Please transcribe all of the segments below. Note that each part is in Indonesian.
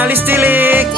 finalis cilik.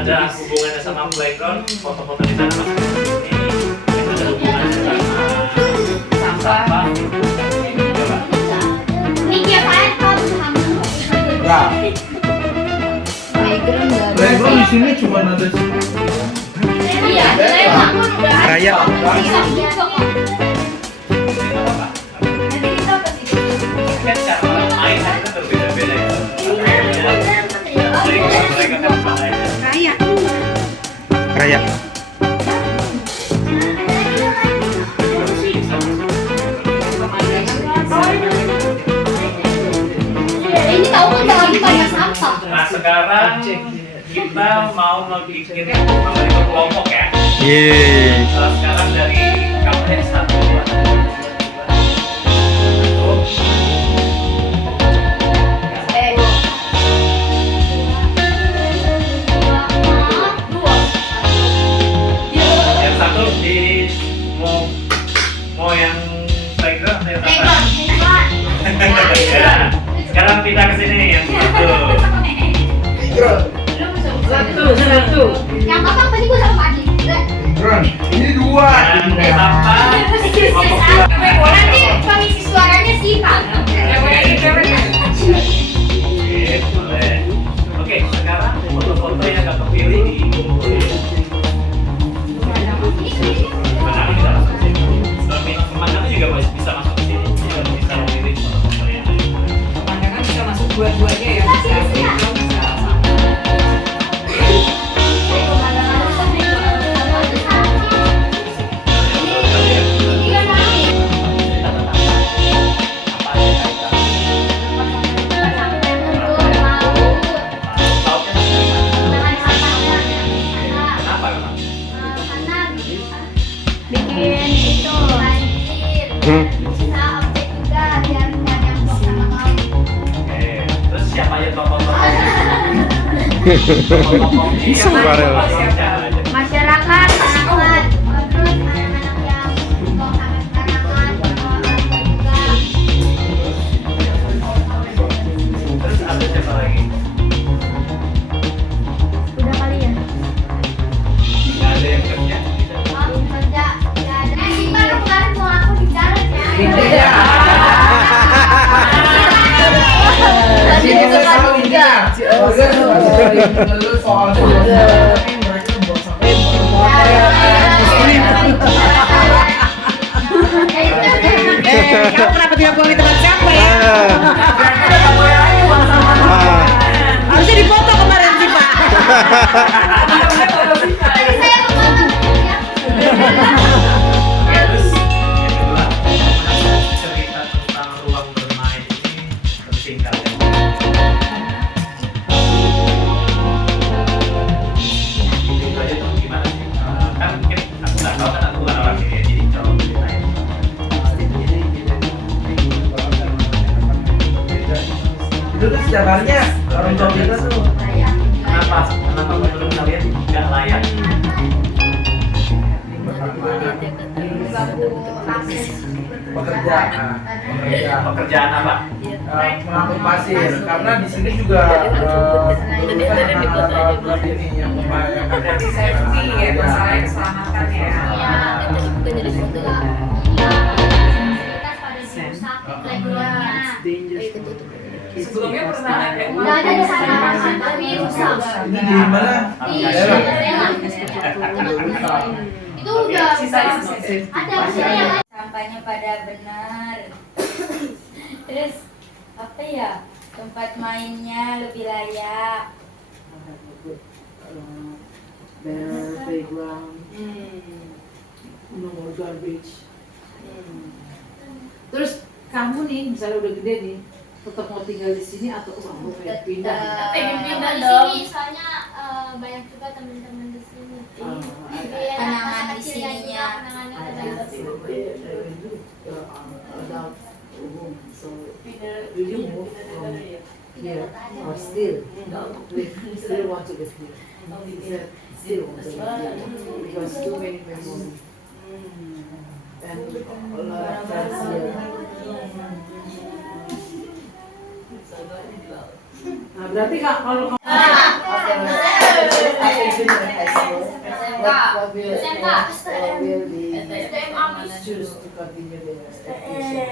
Ada hubungannya sama playground, foto-foto di sana masuk ini itu ada hubungannya sama sampah. Playground di sini cuma ada Raya. Kan cara main itu berbeda-beda ya. Jadi mereka kan Raya. Ini tahu kan lagi banyak sampah. Nah sekarang kita mau bikin kelompok ya. Yeay. Sekarang dari kamu yang satu. Yang satu di mau yang playground atau yang apa? Ya. Sekarang pindah ke sini yang satu. satu. Yang apa tadi gua sama Adi? Ini dua. Yang apa? Nanti pengisi suaranya sih Pak. Oke, boleh. Oke, sekarang foto-foto yang gak kepilih dikumpulin. Pemandangan bisa masuk ke sini. Setelah pemandangan juga bisa masuk ke sini. Juga bisa memilih foto-foto yang lain. Pemandangan bisa masuk dua-duanya ya. Bikin itu banjir, bisa objek juga biar nggak nyambung sama laut. Oke, terus siapa aja tokoh-tokoh? Sukarel. Masyarakat, anak-anak, terus anak-anak yang mau kanak-kanakan, juga. Terus ada siapa lagi? Udah kali ya? Nggak ada yang kerja? Oh, kerja, nggak ada. Gimana kemarin mau aku di jalan ya? Sini tahu juga. Kamu kenapa tidak buang di tempat sampah ya? Harusnya dipoto kemarin sih Pak. Tadi saya mau ya. Terus yang kedua, cerita tentang ruang bermain ini penting kalian. Itu aja tuh gimana sih? Kan mungkin aku nggak tahu kan aku bukan orang ini ya, jadi coba ceritain. Itu tuh setiap harinya orang tua kita tuh. Kenapa menurut kalian nggak layak? Pekerjaan apa? Mengangkut pasir, karena di sini juga lulusan anak-anak ini yang membahayakan. Berarti safety ya, masalah keselamatan ya. Iya, kita juga fasilitas pada jurusan playgroundnya. Sebelumnya pernah ada Nggak ada di sana, tapi rusak. Ini di mana? Di Daerah. daerah. Itu udah ada maksudnya. Sampahnya pada benar. Terus apa ya, tempat mainnya lebih layak. better playground, no more garbage. Terus kamu nih, misalnya udah gede nih, tetap mau tinggal di sini atau mau pengen pindah? Pengen pindah Di dong. sini soalnya banyak juga teman-teman di sini. Kenangan di sininya. Kenangannya ada. Adult home, so will you move from here or still want to live here? Still want to live here because too many memories and a lot of friends here. Nah, berarti kalau what will be choose to continue their education?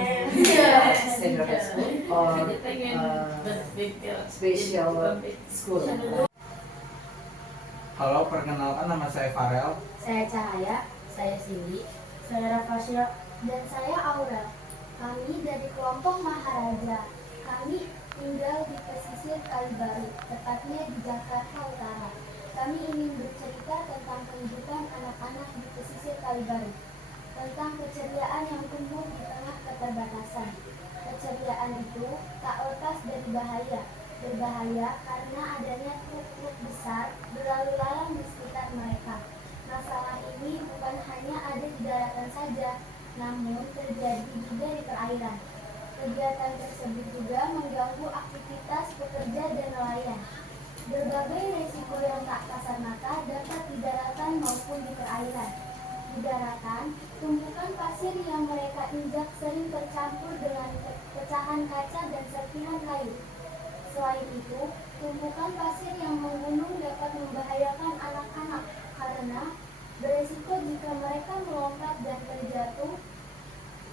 Senior high school or special school? Halo, perkenalkan nama saya Farel. Saya Cahaya, saya Cindy, saya Rafasya, Dan saya Aurel. Kami dari kelompok Maharaja. Kami tinggal di pesisir Kalibaru, tepatnya di Jakarta Utara. Kami ingin bercerita tentang kehidupan anak-anak di pesisir Kalibaru, tentang keceriaan yang tumbuh di tengah keterbatasan. Keceriaan itu tak lepas dari bahaya. Berbahaya karena adanya truk-truk besar berlalu lalang di sekitar mereka. Masalah ini bukan hanya ada di daratan saja, namun terjadi juga di perairan. Kegiatan tersebut juga mengganggu aktivitas pekerja dan nelayan. Berbagai resiko yang tak kasat mata dapat di daratan maupun di perairan. Di daratan, tumpukan pasir yang mereka injak sering tercampur dengan pecahan kaca dan serpihan kayu. Selain itu, tumpukan pasir yang menggunung dapat membahayakan anak-anak karena beresiko jika mereka melompat dan terjatuh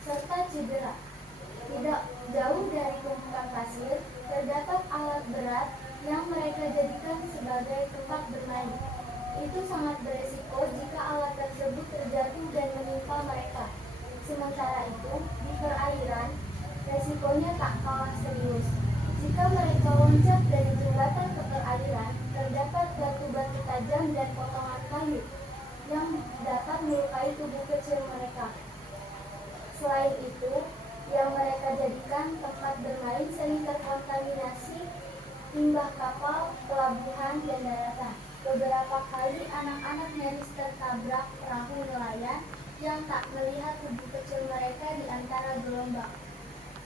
serta cedera. Tidak jauh dari tumpukan pasir, terdapat alat berat yang mereka jadikan sebagai tempat bermain. Itu sangat beresiko jika alat tersebut terjatuh dan menimpa mereka. Sementara itu, di perairan, resikonya tak kalah serius. Jika mereka loncat dari jembatan ke perairan, terdapat batu-batu tajam dan potongan kayu yang dapat melukai tubuh kecil mereka. Selain itu, yang mereka jadikan tempat bermain sering terkontaminasi limbah kapal, pelabuhan, dan daratan. Beberapa kali anak-anak nyaris tertabrak perahu nelayan yang tak melihat tubuh kecil mereka di antara gelombang.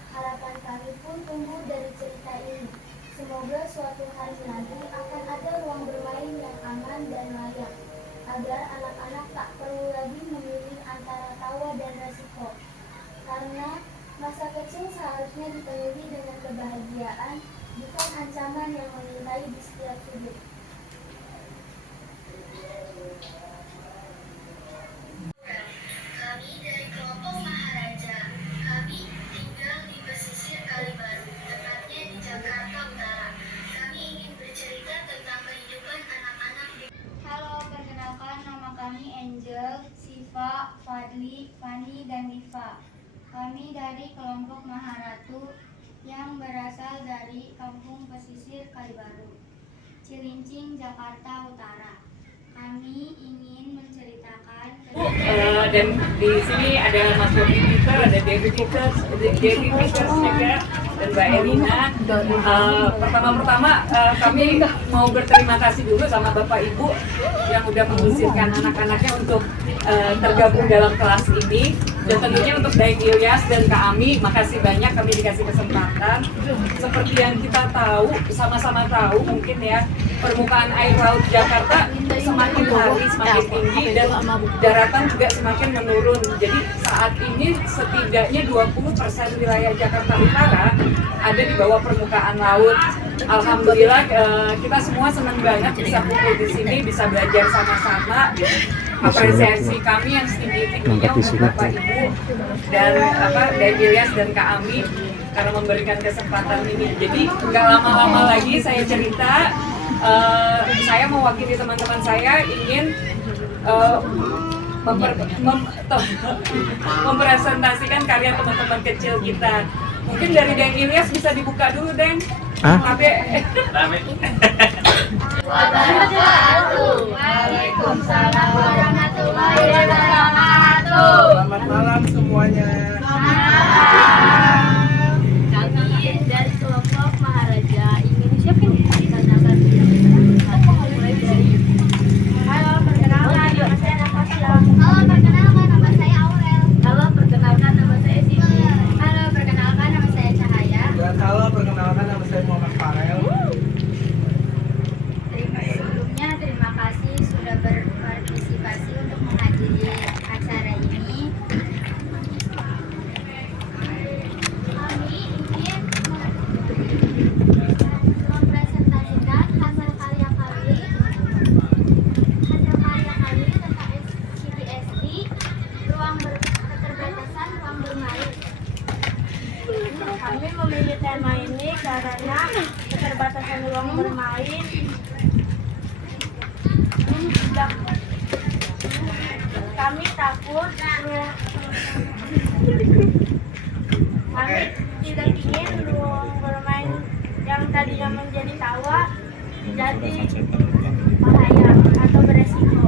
Harapan kami pun tumbuh dari cerita ini. Semoga suatu hari nanti akan ada ruang bermain yang aman dan layak, agar anak-anak tak perlu lagi memilih antara tawa dan resiko. Karena masa kecil seharusnya dipenuhi dengan kebahagiaan, bukan ancaman yang mengintai di setiap sudut. Kami dari kelompok Maharaja. Kami tinggal di pesisir Kalibaru, tepatnya di Jakarta Utara. Kami ingin bercerita tentang kehidupan anak-anak di... Halo, perkenalkan nama kami Angel, Siva, Fadli, Fani, dan Diva. Kami dari kelompok Maharatu yang berasal dari kampung pesisir Kalibaru, Cilincing, Jakarta Utara. Kami ingin menceritakan dan di sini ada Mas Bobi Peter, ada Devi Peters juga, dan Mbak Elina. Pertama-tama kami mau berterima kasih dulu sama Bapak Ibu yang udah mengizinkan anak-anaknya untuk tergabung dalam kelas ini. Dan tentunya untuk Daeng Ilyas dan Kak Ami, makasih banyak kami dikasih kesempatan. Seperti yang kita tahu, sama-sama tahu mungkin ya, permukaan air laut Jakarta semakin hari semakin tinggi dan daratan juga semakin menurun. Jadi saat ini setidaknya 20% wilayah Jakarta Utara ada di bawah permukaan laut. Alhamdulillah kita semua senang banget bisa kumpul di sini, bisa belajar sama-sama. Apresiasi kami yang setinggi-tingginya untuk Bapak Ibu dan Daeng Ilyas dan Kak Ami karena memberikan kesempatan ini. Jadi nggak lama-lama lagi saya cerita, saya mewakili teman-teman saya ingin mempresentasikan karya teman-teman kecil kita. Mungkin dari Daeng Ilyas bisa dibuka dulu, Deng. Waalaikumsalam warahmatullahi wabarakatuh. Selamat malam semuanya. Kami dari kelompok Maharaja ingin siapkan tantangan mulai dari halo perkenalkan nama saya Natasha. Halo perkenalkan nama saya Aurel. Halo perkenalkan nama saya Siti. Halo perkenalkan nama saya Cahaya. Dan halo, perkenalkan nama saya Muhammad Farel. Sebelumnya terima kasih sudah berpartisipasi untuk menghadiri acara ini. Kami ingin mempresentasikan hasil karya kami tentang CPSD, ruang keterbatasan ruang bermain. Kami memilih tema ini karena keterbatasan ruang bermain kami takut kami tidak ingin ruang bermain yang tadinya menjadi tawa jadi bahaya atau beresiko.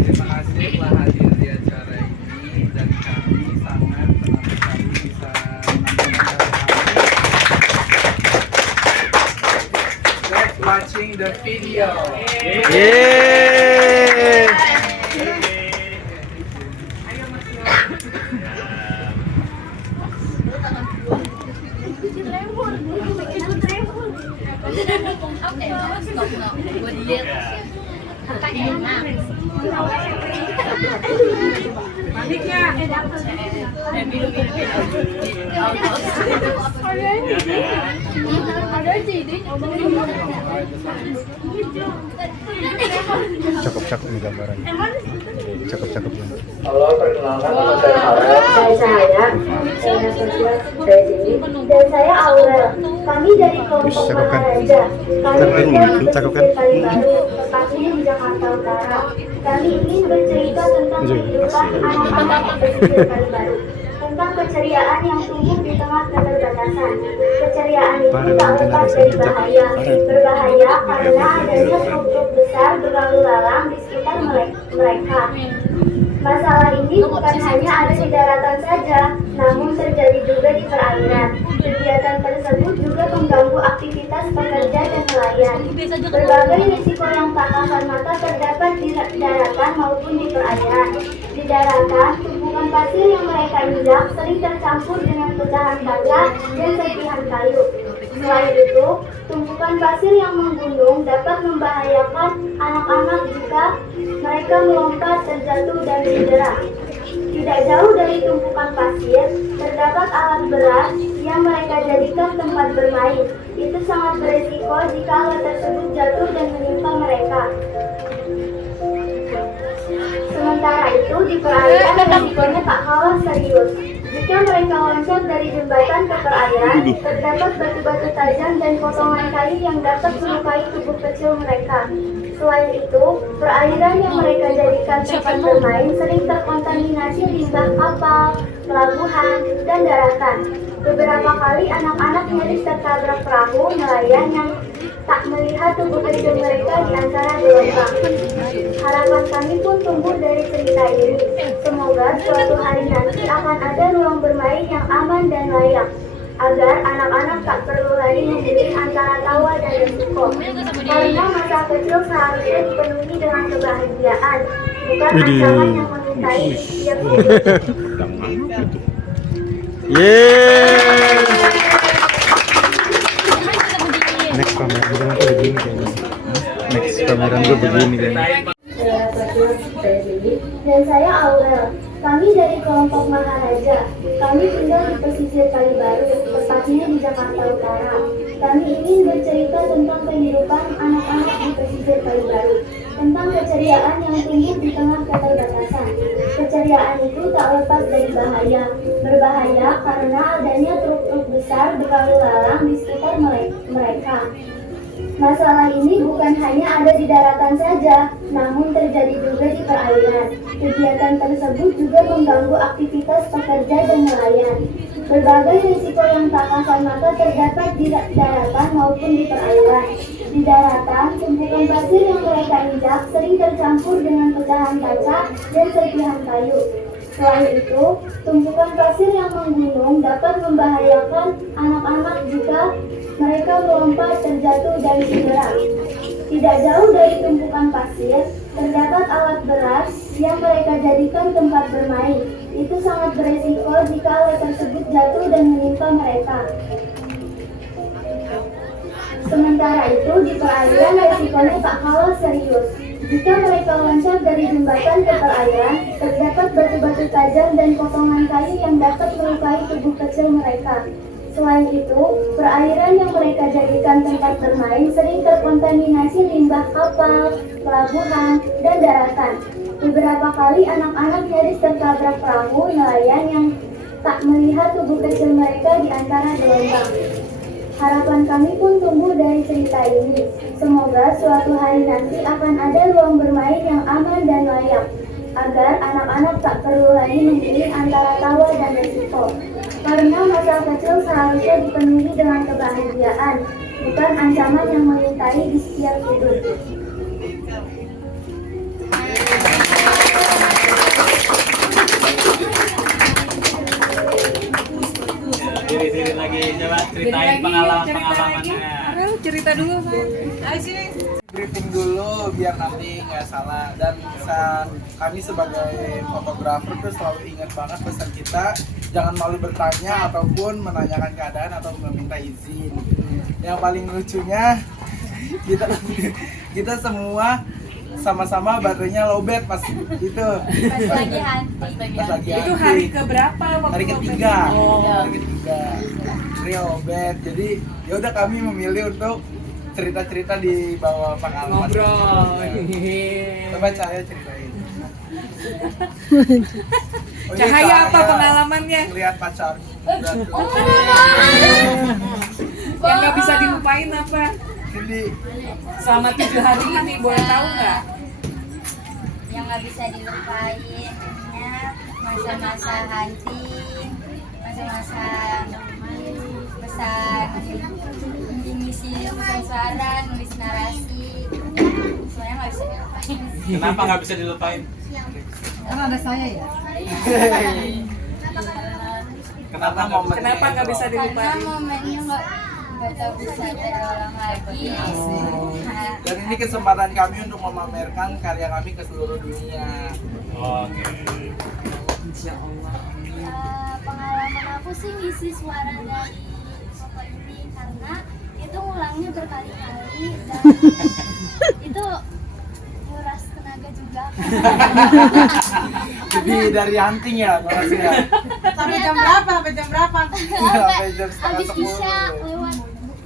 Terima kasih telah hadir di acara ini dan kami sangat senang sekali bisa menonton acara kami. Let's watching the video. Yeay. Cakep-cakep nih gambarannya. Cakep-cakep nih. Halo, perkenalkan nama saya Farel. Saya Siti. Dan saya Aurel. Kami dari kelompok Maharaja. Kami tinggal di pesisir Kalibaru, tepatnya di Jakarta Utara. Kami ingin bercerita tentang kehidupan anak-anak di pesisir Kalibaru, tentang keceriaan yang tumbuh di tengah keterbatasan. Keceriaan itu tak lepas dari bahaya. Berbahaya karena adanya truk-truk besar berlalu lalang di sekitar mereka. Masalah ini bukan hanya ada di daratan saja, namun terjadi juga di perairan. Kegiatan tersebut juga mengganggu aktivitas pekerja dan nelayan. Berbagai risiko yang tak kasat mata terdapat di daratan maupun di perairan. Di daratan, tumpukan pasir yang mereka injak sering tercampur dengan pecahan kaca dan serpihan kayu. Selain itu, tumpukan pasir yang menggunung dapat membahayakan anak-anak jika mereka melompat, terjatuh, dan cedera. Tidak jauh dari tumpukan pasir, terdapat alat berat yang mereka jadikan tempat bermain. Itu sangat berisiko jika alat tersebut jatuh dan menimpa mereka. Sementara itu, di perairan risikonya tak kalah serius. Jika mereka loncat dari jembatan ke perairan, terdapat batu-batu tajam dan potongan kayu yang dapat melukai tubuh kecil mereka. Selain itu, perairan yang mereka jadikan tempat bermain sering terkontaminasi limbah kapal, pelabuhan, dan daratan. Beberapa kali anak-anak nyaris tertabrak perahu nelayan yang tak melihat tubuh kecil mereka di antara gelombang. Harapan kami pun tumbuh dari cerita ini. Semoga suatu hari nanti akan ada ruang bermain yang aman dan layak, agar anak-anak tak perlu lagi memilih antara tawa dan resiko. Karena masa kecil seharusnya dipenuhi dengan kebahagiaan, bukan ancaman yang menyukai yang Yeay. Next pameran gue nanti begini kayaknya. Next pameran gue begini kayaknya. Dan saya Aurel. Kami dari kelompok Maharaja. Kami tinggal di pesisir Kalibaru, tepatnya di Jakarta Utara. Kami ingin bercerita tentang kehidupan anak-anak di pesisir Kalibaru, tentang keceriaan yang tumbuh di tengah keterbatasan. Keceriaan itu tak lepas dari bahaya. Berbahaya karena adanya truk-truk besar berlalu lalang di sekitar mereka. Masalah ini bukan hanya ada di daratan saja, namun terjadi juga di perairan. Kegiatan tersebut juga mengganggu aktivitas pekerja dan nelayan. Berbagai risiko yang tak kasat mata terdapat di daratan maupun di perairan. Di daratan, tumpukan pasir yang mereka injak sering tercampur dengan pecahan kaca dan serpihan kayu. Selain itu, tumpukan pasir yang menggunung dapat membahayakan anak-anak jika mereka melompat, terjatuh, dan cedera. Tidak jauh dari tumpukan pasir, terdapat alat berat yang mereka jadikan tempat bermain. Itu sangat beresiko jika alat tersebut jatuh dan menimpa mereka. Sementara itu, di perairan resikonya tak kalah serius. Jika mereka loncat dari jembatan ke perairan, terdapat batu-batu tajam dan potongan kayu yang dapat melukai tubuh kecil mereka. Selain itu, perairan yang mereka jadikan tempat bermain sering terkontaminasi limbah kapal, pelabuhan, dan daratan. Beberapa kali anak-anak nyaris tertabrak perahu nelayan yang tak melihat tubuh kecil mereka di antara gelombang. Harapan kami pun tumbuh dari cerita ini. Semoga suatu hari nanti akan ada ruang bermain yang aman dan layak, agar anak-anak tak perlu lagi memilih antara tawa dan resiko. Karena masa kecil seharusnya dipenuhi dengan kebahagiaan, bukan ancaman yang mengintai di setiap sudut. Diri lagi, coba ceritain pengalamannya. Aduh, cerita dulu. Ayo sini. Briefing dulu biar nanti nggak salah, dan kami sebagai fotografer tuh selalu ingat banget pesan kita, jangan malu bertanya ataupun menanyakan keadaan atau meminta izin. Yang paling lucunya kita semua sama-sama baterainya lowbat pas itu. Pas lagi hunting. Itu hari keberapa? Hari ketiga. Oh. Hari ketiga. Real lowbat. Jadi ya udah kami memilih untuk cerita-cerita di bawah pengalaman. Ngobrol. Coba Cahaya ceritain. Cahaya apa pengalamannya? Lihat pacar. Yang nggak bisa dilupain apa? Jadi Selama 7 hari ini boleh tahu nggak? Yang nggak bisa dilupain ya masa-masa hunting, masa-masa pesan misi pesan suara, nulis narasi, semuanya nggak bisa dilupain. Kenapa nggak bisa dilupain? Karena ada saya ya. Kenapa nggak bisa Karena dilupain? momennya nggak bisa terulang lagi. dan ini kesempatan kami untuk memamerkan karya kami ke seluruh dunia. Oke. Insya Allah. Pengalaman aku sih ngisi suara dari foto ini karena itu ngulangnya berkali-kali dan itu nguras tenaga juga. Jadi dari hunting ya, makasih ya. Sampai jam berapa? Sampai jam berapa? Sampai jam setengah Abis Isya 10. lewat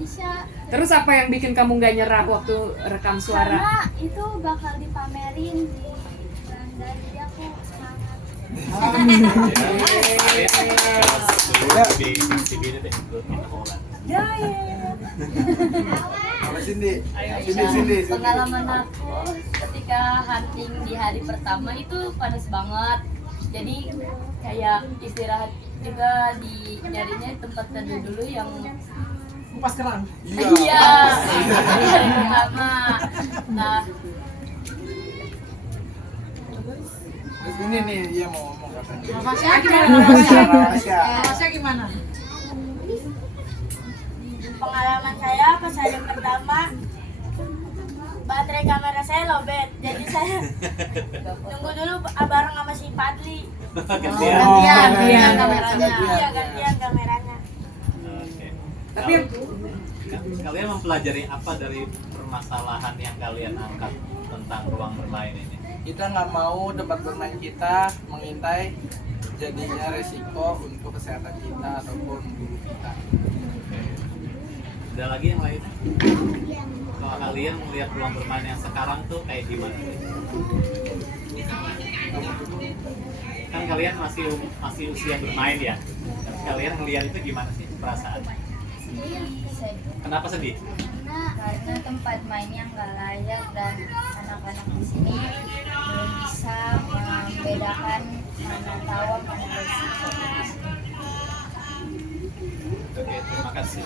Isya Terus apa yang bikin kamu nggak nyerah waktu rekam suara? karena itu bakal dipamerin di Belanda, jadi aku semangat. Sama Cindy. Cindy. Pengalaman aku ketika hunting di hari pertama itu panas banget. Jadi kayak istirahat juga di nyarinya tempat teduh dulu yang Pas kerang. iya hari pertama. Nah Terus ini nih dia mau ngomong katanya. Masnya gimana? Rahasia. Masnya gimana? Pengalaman saya pas hari pertama baterai kamera saya lowbat, jadi saya tunggu dulu bareng sama si Padli. Gantian. Gantian kameranya. Iya, gantian kameranya. Oke. Tapi Kalian mempelajari apa dari permasalahan yang kalian angkat tentang ruang bermain ini? Kita nggak mau tempat bermain kita mengintai jadinya resiko untuk kesehatan kita ataupun guru kita. Ada lagi yang lainnya? Kalau kalian melihat ruang bermain yang sekarang tuh kayak gimana sih? Kan kalian masih usia bermain ya. Kalian melihat itu gimana sih perasaan? Kenapa sedih? Karena tempat mainnya nggak layak dan anak-anak di sini belum bisa membedakan mana tawon mana resiko. Oke, terima kasih.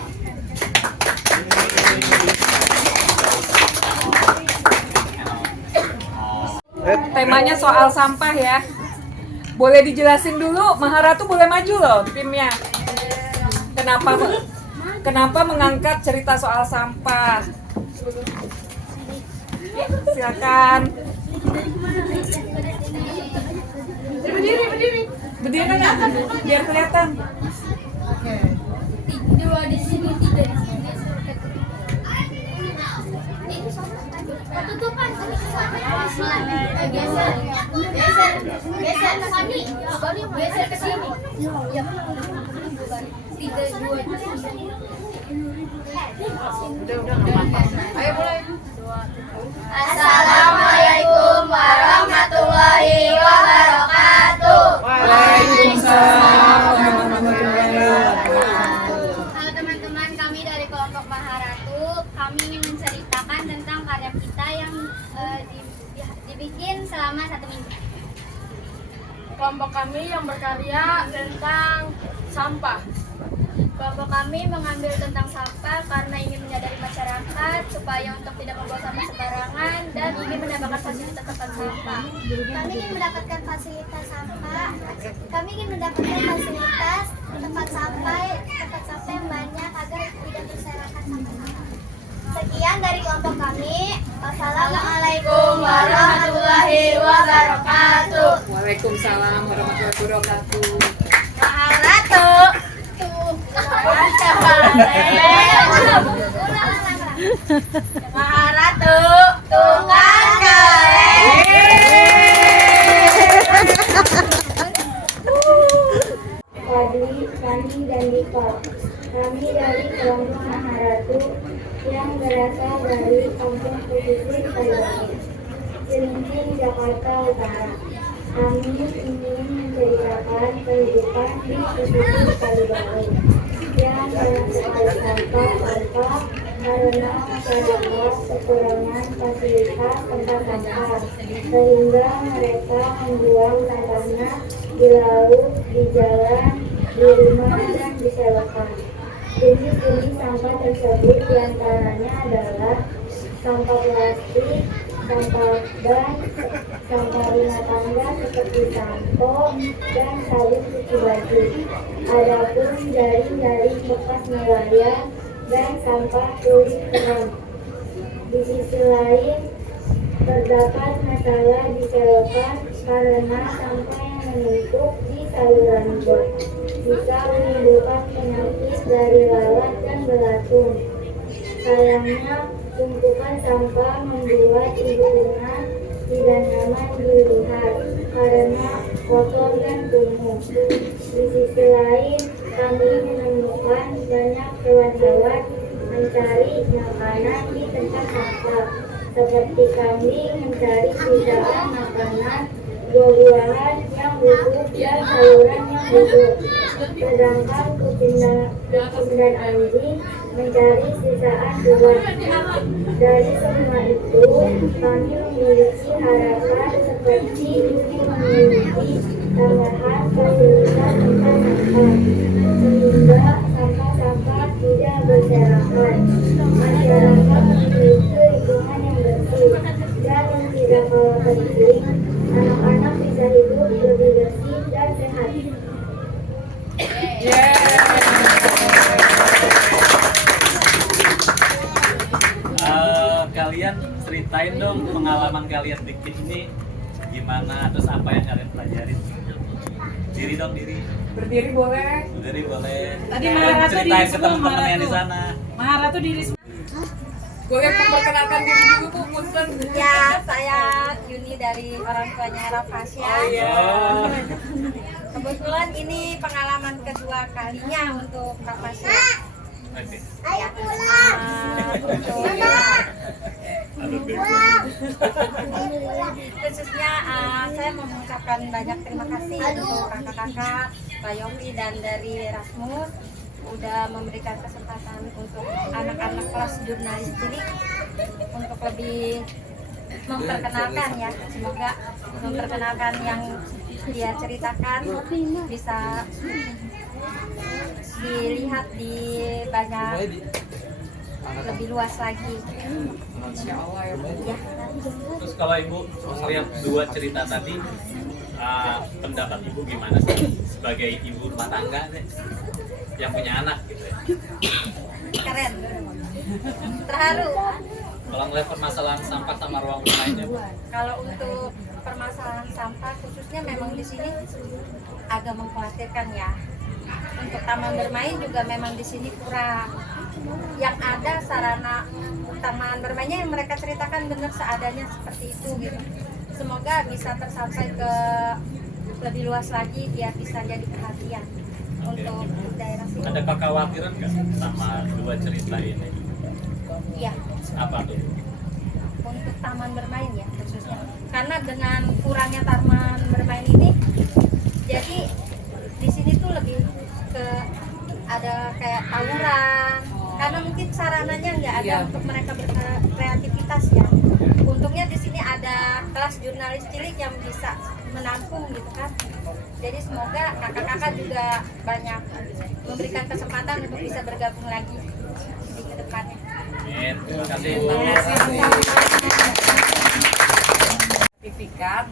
temanya soal sampah ya. Boleh dijelasin dulu, Maharatu boleh maju loh timnya. Kenapa mengangkat cerita soal sampah? Silakan. Berdiri kan biar kelihatan. Dua di sini, tiga di sini. Ketutupan. Geser ke sini. Tiga, dua. Ayo mulai. Assalamualaikum warahmatullahi wabarakatuh. Waalaikumsalam warahmatullahi wabarakatuh. Halo teman-teman, kami dari kelompok Maharatu. Kami ingin menceritakan tentang karya kita yang dibikin selama 1 minggu. Kelompok kami yang berkarya tentang sampah. Kelompok kami mengambil tentang sampah karena ingin menyadari masyarakat supaya untuk tidak membuang sampah sembarangan dan ingin mendapatkan fasilitas tempat sampah. Kami ingin mendapatkan fasilitas tempat sampah yang banyak agar tidak berserakan sampah. Sekian dari kelompok kami. Wassalamualaikum warahmatullahi wabarakatuh. Waalaikumsalam warahmatullahi wabarakatuh. Maharatu. Maharatu tukang Fadli, Fani, dan Dika. Kami dari kelompok Maharatu yang berasal dari kampung pesisir Kalibaru, Cilincing, Jakarta Utara. Kami ingin menceritakan kehidupan di pesisir Kalibaru yang banyak sekali sampah karena masyarakat kekurangan fasilitas tempat sampah sehingga mereka membuang sampahnya di laut, di jalan, di rumah, dan di selokan. Jenis-jenis sampah tersebut diantaranya adalah sampah plastik, sampah ban, sampah rumah tangga seperti sampo dan sabun cuci baju. Adapun jaring-jaring bekas nelayan dan sampah kulit kerang. Di sisi lain, terdapat masalah di selokan karena sampah yang menumpuk di saluran bor bisa menimbulkan penyakit dari lalat dan belatung. Sayangnya, tumpukan sampah membuat lingkungan tidak nyaman dilihat karena kotor dan kumuh. Di sisi lain, kami menemukan banyak hewan-hewan mencari makanan di tempat sampah, seperti kambing mencari sisaan makanan, buah-buahan yang busuk dan sayuran yang busuk. Sedangkan kucing dan anjing mencari sisaan buah. Dari semua itu, kami memiliki harapan seperti ini memiliki tambahan fasilitas tempat sampah, sehingga sampah-sampah tidak berserakan. Masyarakat memiliki lingkungan yang bersih, dan yang tidak kalah penting, anak-anak bisa hidup lebih bersih dan sehat. Kalian ceritain dong pengalaman kalian bikin ini gimana, terus apa yang kalian pelajarin. Diri dong, diri. Berdiri boleh. Berdiri boleh. Tadi Maharatu ceritain diri ke semua, teman-teman yang di Maharatu. sana. Maharatu diri semua. Boleh memperkenalkan diri dulu Bu, punten. Ya, saya Yuni dari orang tuanya Rafasya. Oh iya. Kebetulan ini pengalaman kedua kalinya untuk Rafasya. Oke. Ya, khususnya saya mau mengucapkan banyak terima kasih untuk kakak-kakak Pak Yofi dan dari Rasmus udah memberikan kesempatan untuk anak-anak kelas jurnalis cilik untuk lebih memperkenalkan ya, semoga memperkenalkan yang dia ceritakan bisa dilihat di banyak lebih luas lagi. Insya Allah ya Bu. Ya. Terus kalau Ibu melihat dua cerita tadi, pendapat Ibu gimana sih sebagai ibu rumah tangga nih, yang punya anak gitu ya? Keren, terharu. Kalau ngeliat permasalahan sampah sama ruang bermainnya, Bu? Kalau untuk permasalahan sampah khususnya memang di sini agak mengkhawatirkan ya. Untuk taman bermain juga memang di sini kurang. Yang ada sarana taman bermainnya yang mereka ceritakan benar seadanya seperti itu gitu. Semoga bisa tersampai ke lebih luas lagi biar bisa jadi perhatian untuk daerah sini. Ada kekhawatiran nggak sama dua cerita ini? Iya. Apa tuh? Untuk taman bermain ya khususnya. Karena dengan kurangnya taman bermain ini, jadi di sini tuh lebih ke ada kayak tawuran. Karena mungkin sarananya nggak ada Iya. untuk mereka berkreativitas ya. Untungnya di sini ada kelas jurnalis cilik yang bisa menampung gitu kan. Jadi semoga kakak-kakak juga banyak memberikan kesempatan untuk bisa bergabung lagi di kedepannya. Amin. Terima kasih Bu. Sertifikat,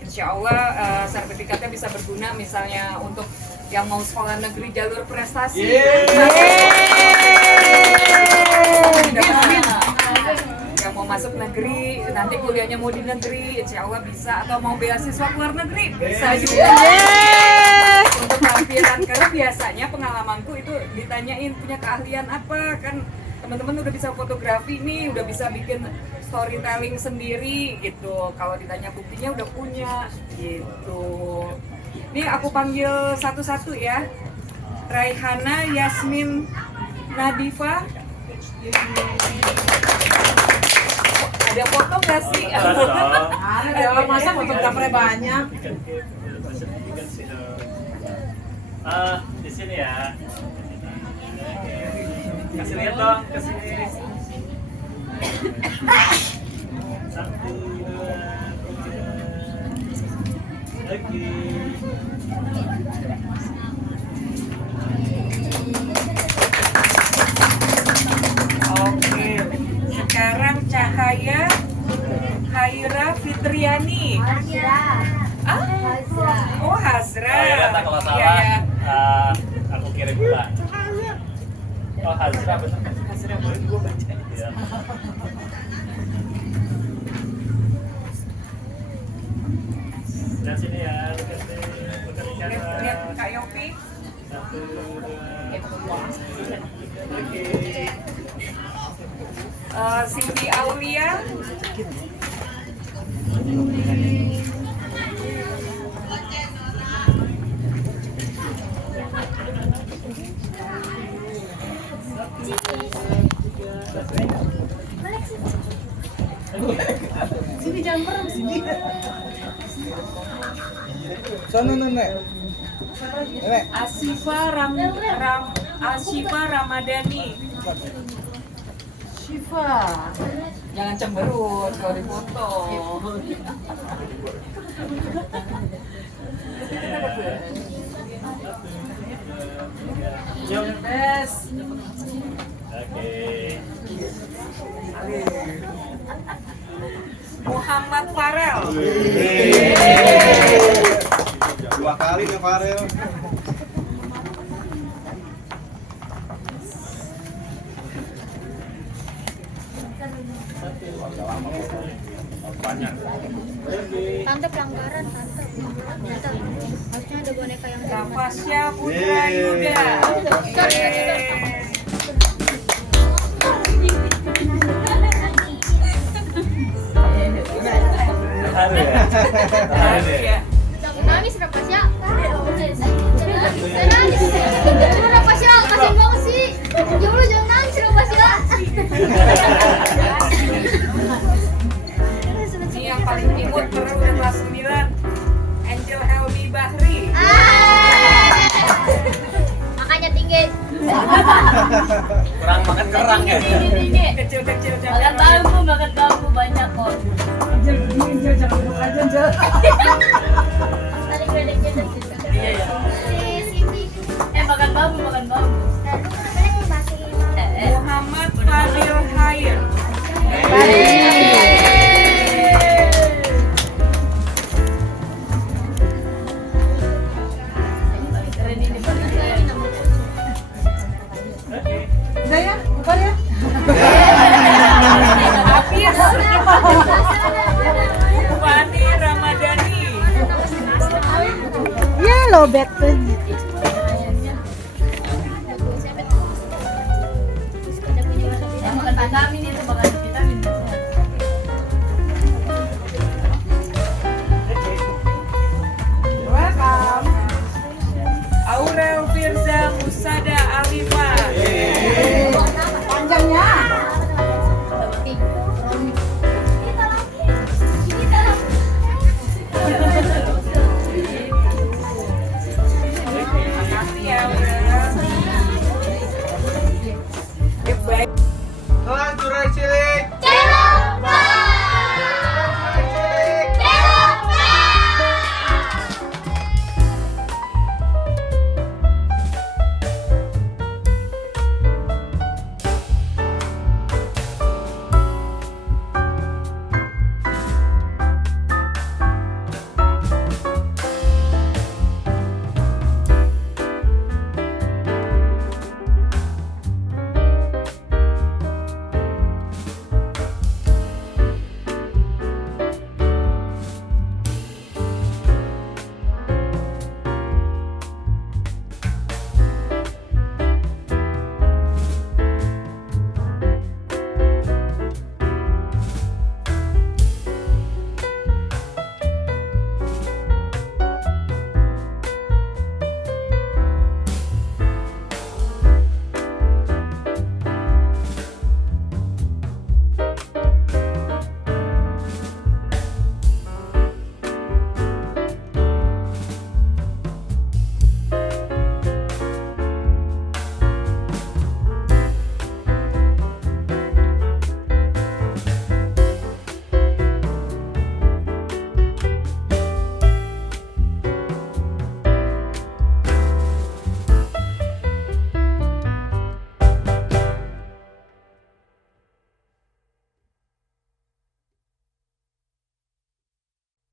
insya Allah sertifikatnya bisa berguna misalnya untuk yang mau sekolah negeri jalur prestasi. Yang mau masuk negeri, nanti kuliahnya mau di negeri, insya Allah bisa. Atau mau beasiswa ke luar negeri, bisa juga. Untuk keahlian, karena biasanya pengalamanku itu ditanyain punya keahlian apa, kan teman-teman udah bisa fotografi nih, udah bisa bikin storytelling sendiri gitu. Kalau ditanya buktinya udah punya gitu. Nih aku panggil satu-satu ya. Raihana Yasmin Nadifa. Ada foto nggak sih? Ada masa fotografernya banyak. Di sini ya. Kasih lihat dong, ke sini. 1, 2, 3. Oke. Oke. Sekarang Cahaya Haira Fitriani. Ah? Oh Hazra. Kata kalau salah, Iya, ya. aku kirim pulang. Oh Hazra bener kan? Hazra boleh gue baca. Ya. Dan sini ya, Lihat Kak Yopi. 1, 2, 3. Oke. Cindy Aulia. Sini jangan merem sini. Sono nenek. Nenek. Asifa Ramadhani. Shiva. Jangan cemberut kalau difoto. Yuk. Yes. Oke. Muhammad Farel. 2 kali nih Farel. banyak. Tante pelanggaran, tante. Tante, harusnya ada boneka yang Kavasya Putra Yuda. Ya. nangis kenapa sih? Nangis. Kenapa sih? Kasian banget sih. Ya Allah jangan nangis kenapa sih? Ini yang paling imut terus udah kelas 9. Angel Helmi Bahri. Makanya tinggi. Kurang makan kerang ya. Tinggi. Kecil-kecil Makan bambu banyak kok. Jangan buka aja, Jel. Tadi geledeknya dari situ. Iya ya. Makan bambu. Muhammad Fadil Khair. Udah ya, buka ya. Hafiz. Fani Ramadhani. Ya lo bet